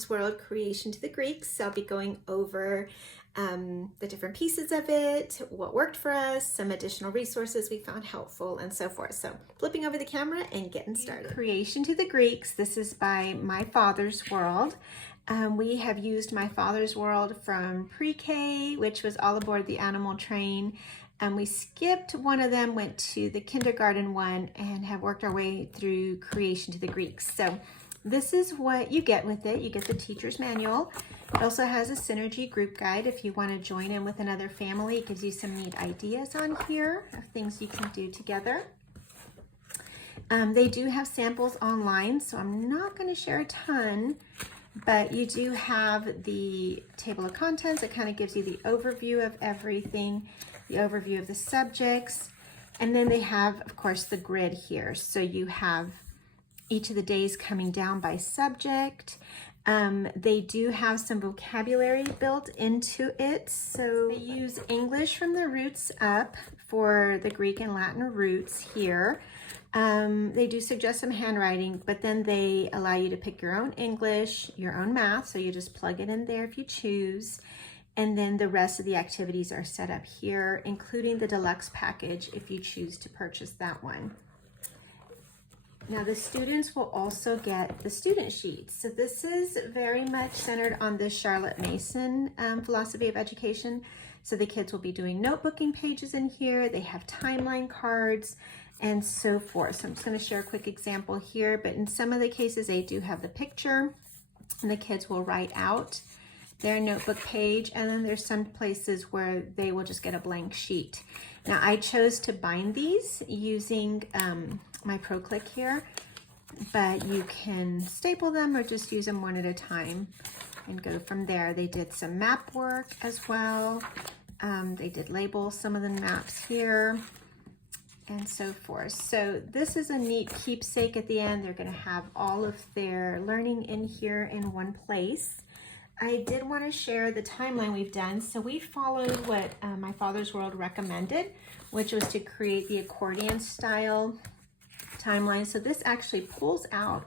Father's World, Creation to the Greeks. So I'll be going over the different pieces of it, what worked for us, some additional resources we found helpful, and so forth. So flipping over the camera and getting started. Creation to the Greeks. This is by My Father's World. We have used My Father's World from pre-K, which was all aboard the animal train. And we skipped one of them, went to the kindergarten one, and have worked our way through Creation to the Greeks. So this is what you get with it. You get the teacher's manual. It also has a synergy group guide if you want to join in with another family. It gives you some neat ideas on here of things you can do together. They do have samples online, so I'm not going to share a ton, but you do have the table of contents. It kind of gives you the overview of everything, the overview of the subjects, and then they have, of course, the grid here. So you have each of the days coming down by subject. They do have some vocabulary built into it. So they use English from the roots up for the Greek and Latin roots here. They do suggest some handwriting, but then they allow you to pick your own English, your own math. So you just plug it in there if you choose. And then the rest of the activities are set up here, including the deluxe package if you choose to purchase that one. Now the students will also get the student sheets. So this is very much centered on the Charlotte Mason philosophy of education. So the kids will be doing notebooking pages in here. They have timeline cards and so forth. So I'm just going to share a quick example here, but in some of the cases they do have the picture and the kids will write out their notebook page, and then there's some places where they will just get a blank sheet. Now I chose to bind these using my Pro Click here, but you can staple them or just use them one at a time and go from there. They did some map work as well. They did label some of the maps here and so forth. So this is a neat keepsake at the end. They're going to have all of their learning in here in one place. I did want to share the timeline we've done. So we followed what My Father's World recommended, which was to create the accordion style timeline. So this actually pulls out,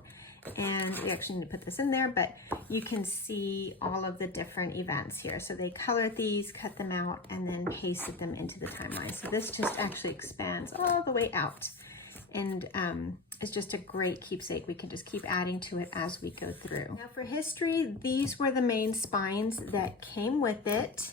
and we actually need to put this in there, but you can see all of the different events here. So they colored these, cut them out, and then pasted them into the timeline. So this just actually expands all the way out, and it's just a great keepsake. We can just keep adding to it as we go through. Now for history, these were the main spines that came with it.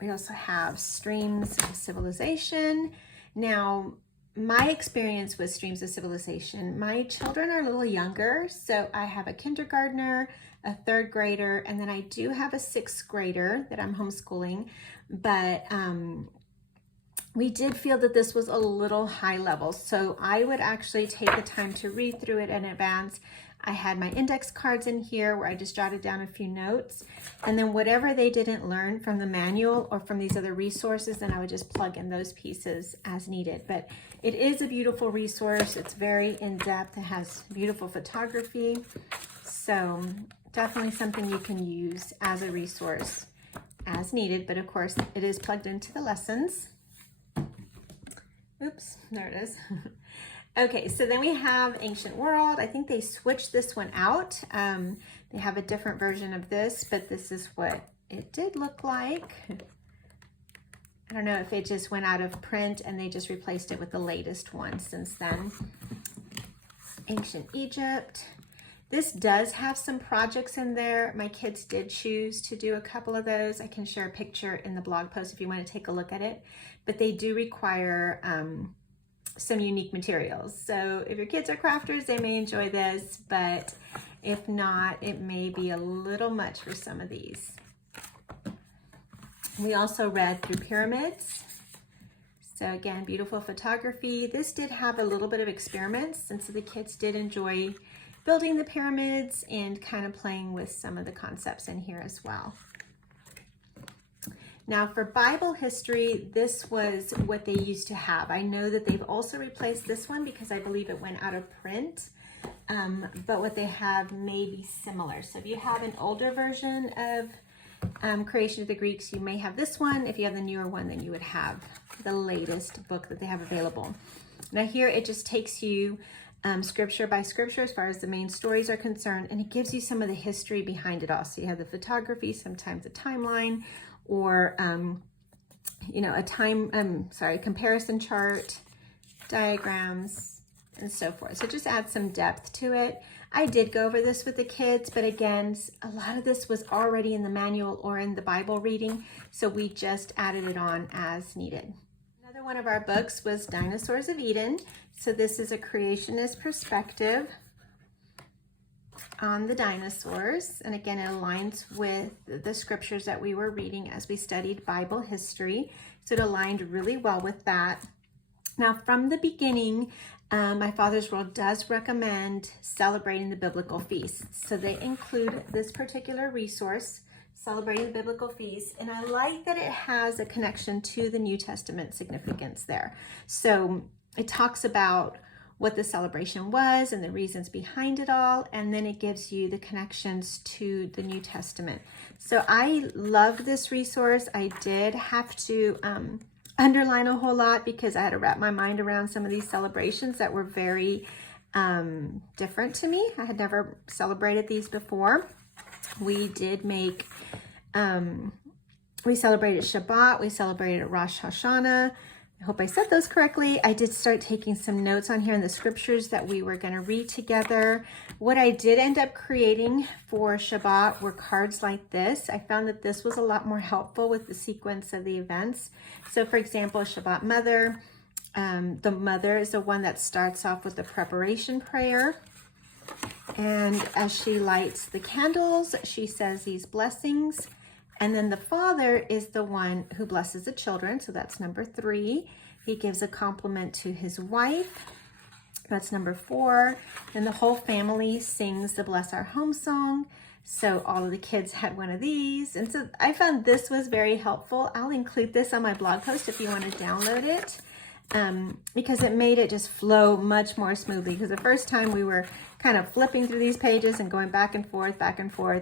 We also have Streams of Civilization. Now, my experience with Streams of Civilization, my children are a little younger, so I have a kindergartner, a third grader, and then I do have a sixth grader that I'm homeschooling, but we did feel that this was a little high level, so I would actually take the time to read through it in advance. I had my index cards in here where I just jotted down a few notes, and then whatever they didn't learn from the manual or from these other resources, then I would just plug in those pieces as needed. But it is a beautiful resource. It's very in-depth. It has beautiful photography, so definitely something you can use as a resource as needed, but of course it is plugged into the lessons. Oops, there it is. Okay, so then we have Ancient World. I think they switched this one out. They have a different version of this, but this is what it did look like. I don't know if it just went out of print and they just replaced it with the latest one since then. Ancient Egypt. This does have some projects in there. My kids did choose to do a couple of those. I can share a picture in the blog post if you want to take a look at it, but they do require some unique materials. So if your kids are crafters, they may enjoy this, but if not, it may be a little much for some of these. We also read through pyramids. So again, beautiful photography. This did have a little bit of experiments, since the kids did enjoy building the pyramids and kind of playing with some of the concepts in here as well. Now for Bible history, this was what they used to have. I know that they've also replaced this one because I believe it went out of print, but what they have may be similar. So if you have an older version of Creation of the Greeks, you may have this one. If you have the newer one, then you would have the latest book that they have available. Now here it just takes you scripture by scripture as far as the main stories are concerned, and it gives you some of the history behind it all. So you have the photography, sometimes a timeline, or a comparison chart, diagrams, and so forth. So just add some depth to it. I did go over this with the kids, but again, a lot of this was already in the manual or in the Bible reading, so we just added it on as needed. Another one of our books was Dinosaurs of Eden. So this is a creationist perspective on the dinosaurs. And again, it aligns with the scriptures that we were reading as we studied Bible history. So it aligned really well with that. Now, from the beginning, My Father's World does recommend celebrating the biblical feasts. So they include this particular resource, Celebrating the Biblical Feasts. And I like that it has a connection to the New Testament significance there. So it talks about what the celebration was and the reasons behind it all, and then it gives you the connections to the New Testament. So I love this resource. I did have to underline a whole lot because I had to wrap my mind around some of these celebrations that were very different to me. I had never celebrated these before. We did make, we celebrated Shabbat, we celebrated Rosh Hashanah. I hope I said those correctly. I did start taking some notes on here in the scriptures that we were going to read together. What I did end up creating for Shabbat were cards like this. I found that this was a lot more helpful with the sequence of the events. So for example, Shabbat Mother, the mother is the one that starts off with the preparation prayer. And as she lights the candles, she says these blessings. And then the father is the one who blesses the children. So that's number 3. He gives a compliment to his wife. That's number 4. And the whole family sings the Bless Our Home song. So all of the kids had one of these. And so I found this was very helpful. I'll include this on my blog post if you want to download it. Because it made it just flow much more smoothly. Because the first time we were kind of flipping through these pages and going back and forth,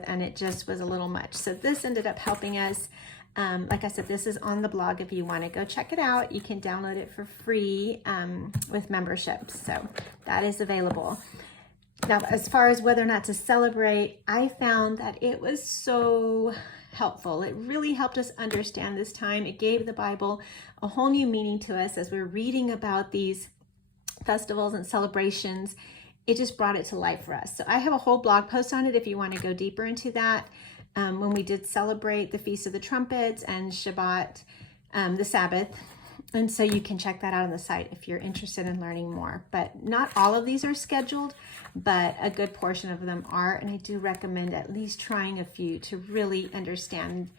and it just was a little much. So this ended up helping us. Like I said, this is on the blog. If you want to go check it out, you can download it for free with membership. So that is available. Now, as far as whether or not to celebrate, I found that it was so helpful. It really helped us understand this time. It gave the Bible a whole new meaning to us as we're reading about these festivals and celebrations. It just brought it to life for us. So I have a whole blog post on it if you want to go deeper into that. When we did celebrate the Feast of the Trumpets and Shabbat, the Sabbath. And so you can check that out on the site if you're interested in learning more. But not all of these are scheduled, but a good portion of them are. And I do recommend at least trying a few to really understand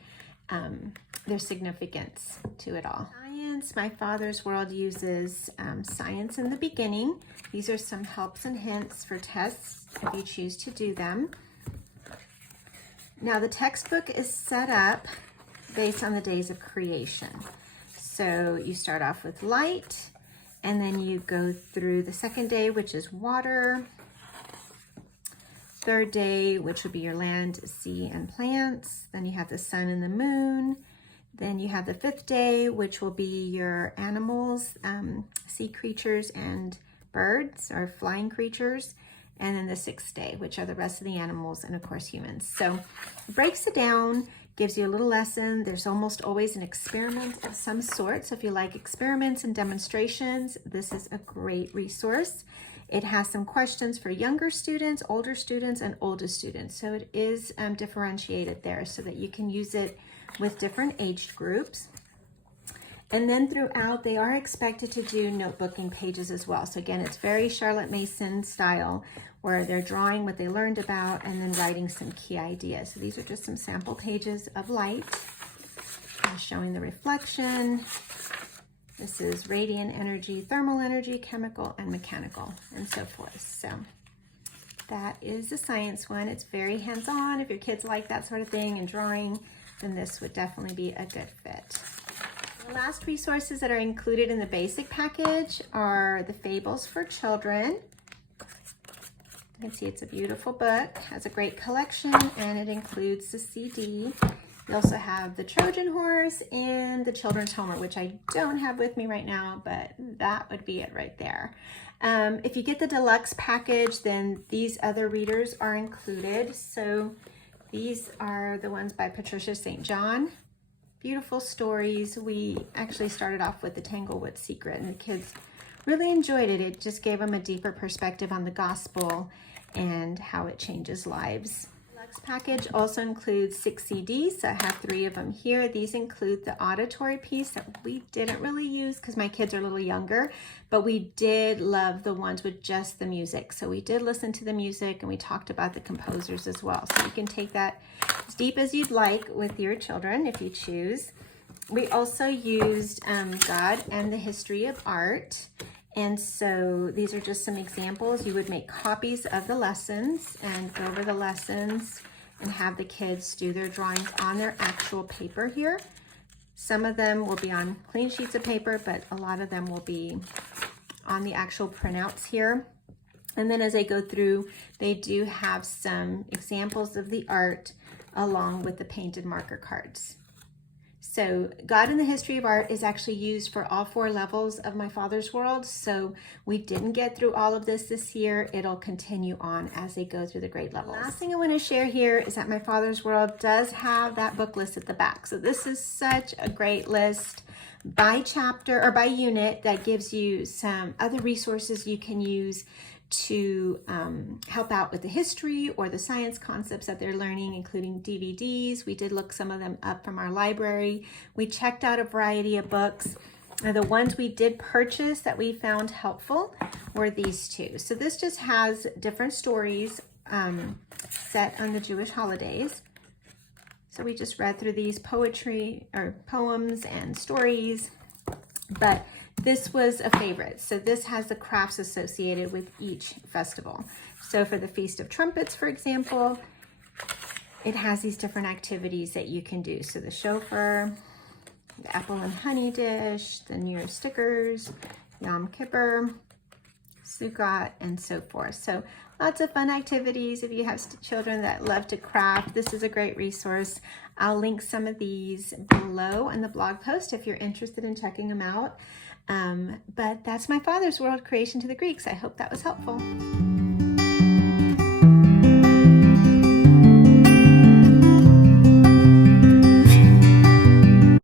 their significance to it all. Science, My Father's World uses science in the beginning. These are some helps and hints for tests if you choose to do them. Now the textbook is set up based on the days of creation. So you start off with light, and then you go through the second day, which is water. Third day, which would be your land, sea, and plants. Then you have the sun and the moon. Then you have the 5th day, which will be your animals, sea creatures and birds or flying creatures. And then the 6th day, which are the rest of the animals and of course humans. So it breaks it down, gives you a little lesson. There's almost always an experiment of some sort. So if you like experiments and demonstrations, this is a great resource. It has some questions for younger students, older students, and oldest students. So it is differentiated there so that you can use it with different age groups. And then throughout, they are expected to do notebooking pages as well. So again, it's very Charlotte Mason style, where they're drawing what they learned about and then writing some key ideas. So these are just some sample pages of light, showing the reflection. This is radiant energy, thermal energy, chemical, and mechanical, and so forth. So that is the science one. It's very hands-on. If your kids like that sort of thing and drawing, then this would definitely be a good fit. The last resources that are included in the basic package are the Fables for Children. You can see it's a beautiful book, has a great collection, and it includes the CD. You also have the Trojan Horse and the Children's Homer, which I don't have with me right now, but that would be it right there. If you get the deluxe package, then these other readers are included. So these are the ones by Patricia St. John. Beautiful stories. We actually started off with the Tanglewood Secret, and the kids really enjoyed it. It just gave them a deeper perspective on the gospel and how it changes lives. Deluxe package also includes 6 CDs. So I have 3 of them here. These include the auditory piece that we didn't really use because my kids are a little younger, but we did love the ones with just the music. So we did listen to the music, and we talked about the composers as well. So you can take that as deep as you'd like with your children if you choose. We also used God and the History of Art. And so these are just some examples. You would make copies of the lessons and go over the lessons and have the kids do their drawings on their actual paper here. Some of them will be on clean sheets of paper, but a lot of them will be on the actual printouts here. And then as they go through, they do have some examples of the art along with the painted marker cards. So God in the History of Art is actually used for all 4 levels of My Father's World. So we didn't get through all of this year. It'll continue on as they go through the grade levels. Last thing I want to share here is that My Father's World does have that book list at the back. So this is such a great list by chapter or by unit that gives you some other resources you can use to help out with the history or the science concepts that they're learning, including DVDs. We did look some of them up from our library. We checked out a variety of books. The ones we did purchase that we found helpful were these 2. So this just has different stories set on the Jewish holidays. So we just read through these poetry or poems and stories, but this was a favorite. So this has the crafts associated with each festival. So for the Feast of Trumpets, for example, it has these different activities that you can do. So the shofar, the apple and honey dish, the New Year's stickers, Yom Kippur, Sukkot, and so forth. So lots of fun activities. If you have children that love to craft, this is a great resource. I'll link some of these below in the blog post if you're interested in checking them out. But that's My Father's World, Creation to the Greeks. I hope that was helpful.